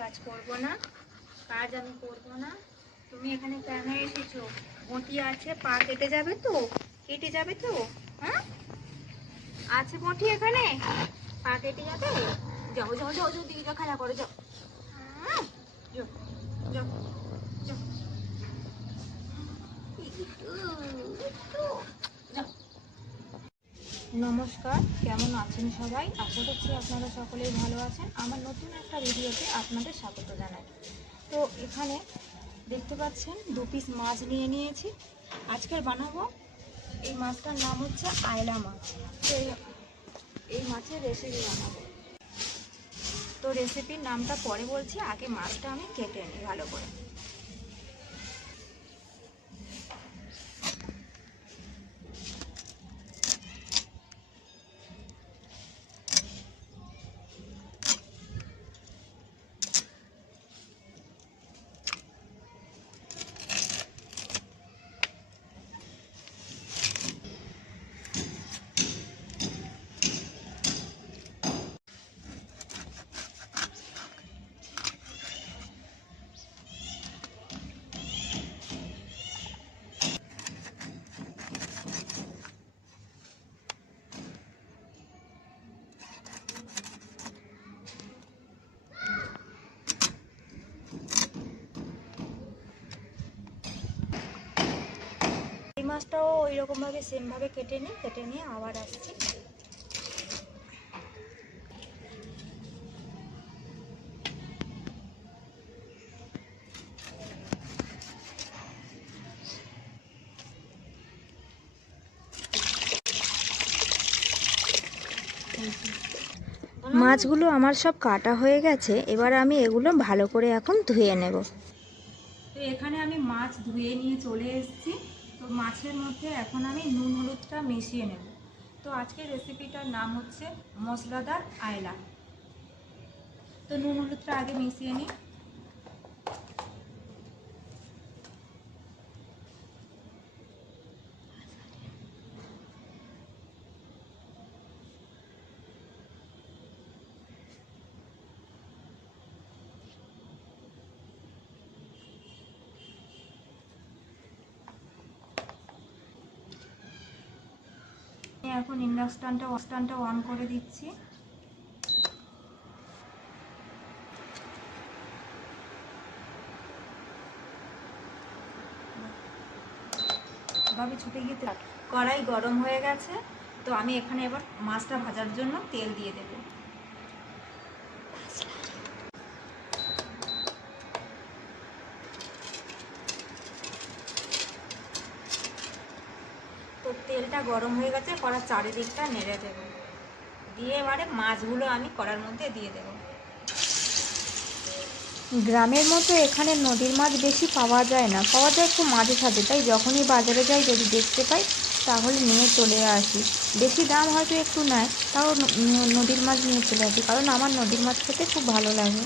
কাজ করব না, কাজ আমি করব না। তুমি এখানে কেন এসেছো? বঁটি আছে, পা কেটে যাবে তো, কেটে যাবে তো। হ্যাঁ, আছে বঁটি এখানে, পা কেটে যাবে। যাও যাও যাও, যাও দিকে যাও, খেলা করো, যাও যাও যাও যাও। নমস্কার, কেমন আছেন সবাই? আশা করছি আপনারা সকলেই ভালো আছেন। আমার নতুন একটা ভিডিওতে আপনাদের স্বাগত জানাই। তো এখানে দেখতে পাচ্ছেন 2 পিস মাছ নিয়ে নিয়েছি। আজকের বানাবো, এই মাছটার নাম হচ্ছে আয়লা মাছ। তো এই মাছের রেসিপি বানাবো। তো রেসিপির নামটা পরে বলছি, আগে মাছটা আমি কেটে নিই ভালো করে। এই মাছটাও ওই রকমভাবে সেমভাবে কেটে নিই, কেটে নিয়ে আবার আসছি। মাছগুলো আমার সব কাটা হয়ে গেছে, এবার আমি এগুলো ভালো করে এখন ধুয়ে নেব। তো এখানে আমি মাছ ধুয়ে নিয়ে চলে এসেছি। তো মাছের মধ্যে এখন আমি নুন হলুদটা মিশিয়ে নেব। তো আজকের রেসিপিটার নাম হচ্ছে মশলাদার আয়লা। তো নুন হলুদটা আগে মিশিয়ে নিই। এখন ইন্ডাকশনটা অন করে দিচ্ছি। ভাবে ছুটে গিয়ে কড়াই গরম হয়ে গেছে। তো আমি এখানে এবার মাছটা ভাজার জন্য তেল দিয়ে দেব। তো তেলটা গরম হয়ে গেছে, কড়ার চারিদিকটা নেড়ে দেব। দিয়ে এবারে মাছগুলো আমি কড়ার মধ্যে দিয়ে দেব। গ্রামের মতো এখানে নদীর মাছ বেশি পাওয়া যায় না, পাওয়া যায় একটু মাঝে সাঝে। তাই যখনই বাজারে যাই, যদি দেখতে পাই তাহলে নিয়ে চলে আসি। বেশি দাম হয়তো একটু নেয়, তাও নদীর মাছ নিয়ে চলে আসি, কারণ আমার নদীর মাছ খেতে খুব ভালো লাগে।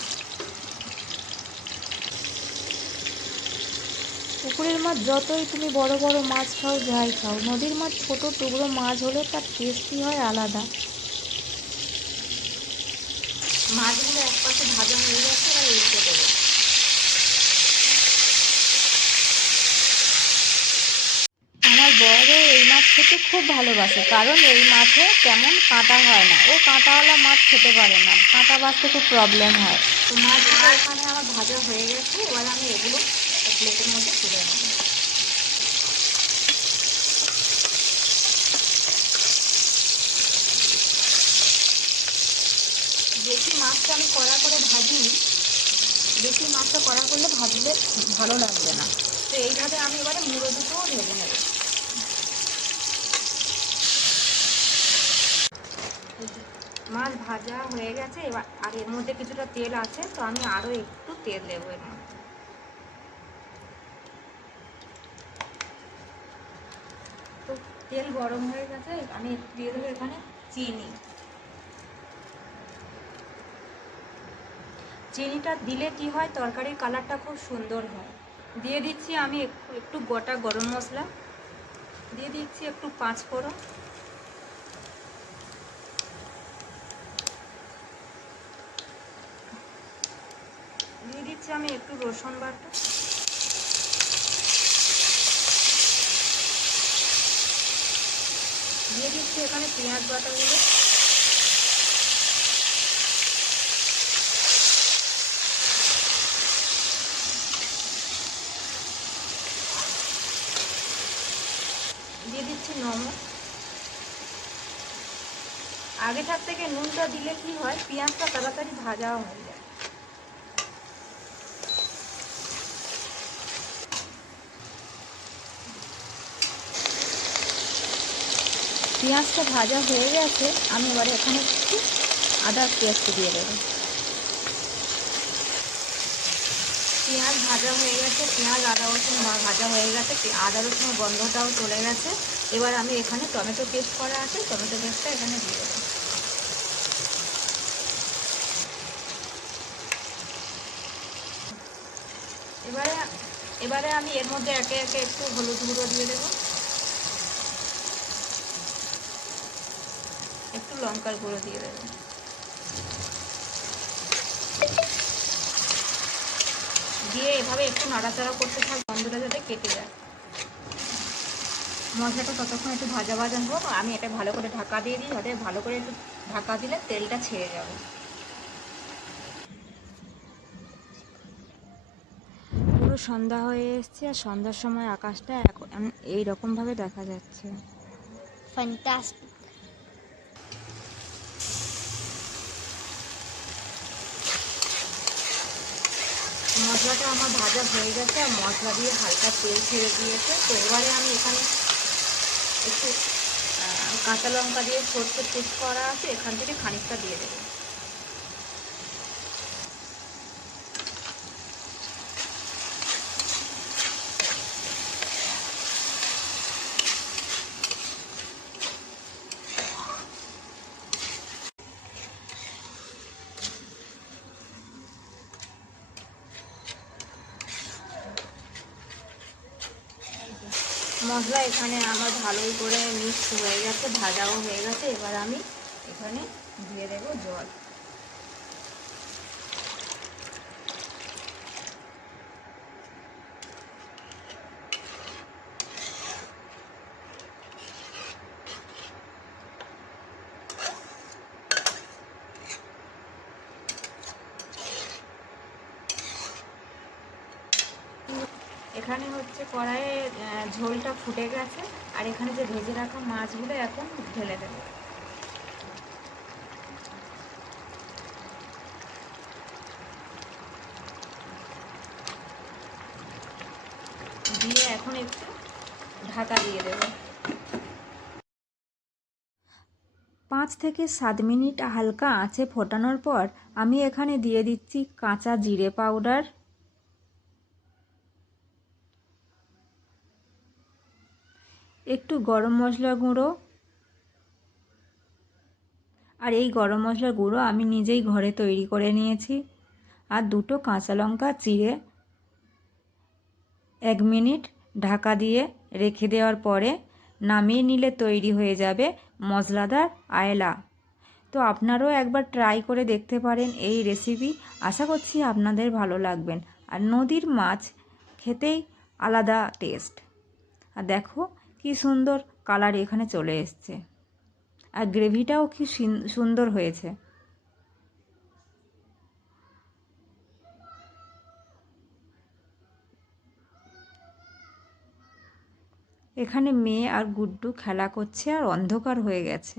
পুকুরের মাছ যতই তুমি বড় বড় মাছ খাও, যাই খাও, নদীর মাছ ছোট টুকরো মাছ হলে তার টেস্টই হয় আলাদা। মাছগুলো এক পাশে ভাজা হয়ে গেছে, এবার উল্টে দেবো। আমার বড় এই মাছ খেতে খুব ভালোবাসে, কারণ এই মাছে তেমন কাঁটা হয় না, ও কাঁটাওয়ালা মাছ খেতে পারে না, কাঁটা বাছতে খুব প্রবলেম হয়। তো মাছগুলো এখানে আমার ভাজা হয়ে গেছে, এবার আমি এগুলো প্লেটের মধ্যে তুলে নেব। বেশি মাছটা আমি কড়া করে ভাজিনি, বেশি মাছটা কড়া করলে ভাজলে ভালো লাগবে না। তো এইভাবে আমি এবারে মুড়ো দুটোও ভেজে নেব। মাছ ভাজা হয়ে গেছে, এবার আর এর মধ্যে কিছুটা তেল আছে, তো আমি আরও একটু তেল দেবো এর মধ্যে। তো তেল গরম হয়ে গেছে, আমি দিয়ে দেবো এখানে চিনি। চিনিটা দিলে কি হয়, তরকারির কালারটা খুব সুন্দর হয়। দিয়ে দিচ্ছি আমি একটু গোটা গরম মশলা, দিয়ে দিচ্ছি একটু 5 ফোড়ন, দিচ্ছি আমি একটু রসুন বাটা, দিয়ে দিচ্ছি এখানে পেঁয়াজ বাটাগুলো, দিয়ে দিচ্ছি নমক। আগেটার থেকে নুনটা দিলে কি হয়, পেঁয়াজটা তাড়াতাড়ি ভাজাও হয়ে যায়। পেঁয়াজটা ভাজা হয়ে গেছে, আমি এবারে এখানে একটু আদা পেস্ট দিয়ে দেবো। পেঁয়াজ ভাজা হয়ে গেছে, পেঁয়াজ আদা রসুন ভাজা হয়ে গেছে, আদা রসুনের গন্ধটাও চলে গেছে। এবার আমি এখানে টমেটো পেস্ট করা আছে, টমেটো পেস্টটা এখানে দিয়ে দেবো। এবারে আমি এর মধ্যে একে একে একটু হলুদ গুঁড়ো দিয়ে দেবো, একটু লঙ্কার গুঁড়ো দিয়ে দেবো, দিয়ে এভাবে একটু নাড়াচাড়া করতে থাক, গন্ধটা যাতে কেটে যায়। মশলাটা ততক্ষণ একটু ভাজা ভাজা হোক, আমি এটা ভালো করে ঢাকা দিয়ে দিই, যাতে ভালো করে একটু ঢাকা দিলে তেলটা ছেড়ে যাবে। পুরো সন্ধ্যা হয়ে এসছে, আর সন্ধ্যার সময় আকাশটা এখন এইরকমভাবে দেখা যাচ্ছে। ফ্যান্টাস্টিক। মশলাটা আমার ভাজা হয়ে গেছে, আর মশলা দিয়ে হালকা তেল ছেড়ে দিয়েছে। তো এবারে আমি এখানে একটু কাঁচা লঙ্কা দিয়ে সরষে পেস্ট করা আছে, এখান থেকে খানিকটা দিয়ে দেবো। মশলা এখানে আমার ভালোই করে মিক্স হয়ে গেছে, ভাজাও হয়ে গেছে। এবার আমি এখানে দিয়ে দেবো জল। এখানে হচ্ছে কড়াইয়ে ঝোলটা ফুটে গেছে, আর এখানে যে ভেজে রাখা মাছগুলো এখন ঢেলে দেবো। দিয়ে এখন একটু ঢাকা দিয়ে দেবো। 5 থেকে 7 মিনিট হালকা আঁচে ফোটানোর পর আমি এখানে দিয়ে দিচ্ছি কাঁচা জিরে পাউডার, একটু গরম মশলা গুঁড়ো, আর এই গরম মশলার গুঁড়ো আমি নিজেই ঘরে তৈরি করে নিয়েছি, আর 2টো কাঁচা লঙ্কা চিড়ে 1 মিনিট ঢাকা দিয়ে রেখে দেওয়ার পরে নামিয়ে নিলে তৈরি হয়ে যাবে মশলাদার আয়লা। তো আপনারাও একবার ট্রাই করে দেখতে পারেন এই রেসিপি, আশা করছি আপনাদের ভালো লাগবেন। আর নদীর মাছ খেতেই আলাদা টেস্ট। আর দেখো কি সুন্দর কালার এখানে চলে এসছে, আর গ্রেভিটাও কি সুন্দর হয়েছে। এখানে মেয়ে আর গুড্ডু খেলা করছে, আর অন্ধকার হয়ে গেছে।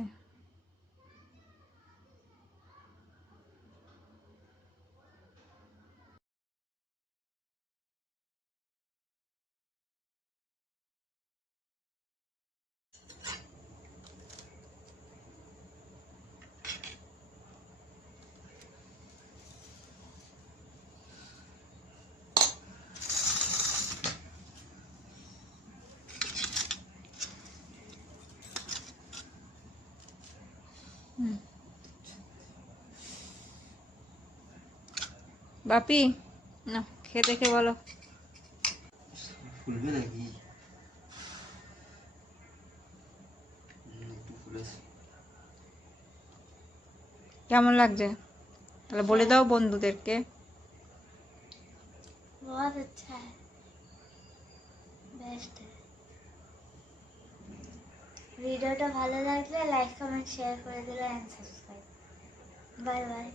বাপি না খেয়ে দেখে বলো ফুলবে নাকি? একটু ফুলেছে। কেমন লাগছে, তাহলে বলে দাও বন্ধুদেরকে। बहुत अच्छा है, बेस्ट है। ভিডিওটা ভালো লাগলে লাইক কমেন্ট শেয়ার করে দিলে এন্ড সাবস্ক্রাইব। Bye bye.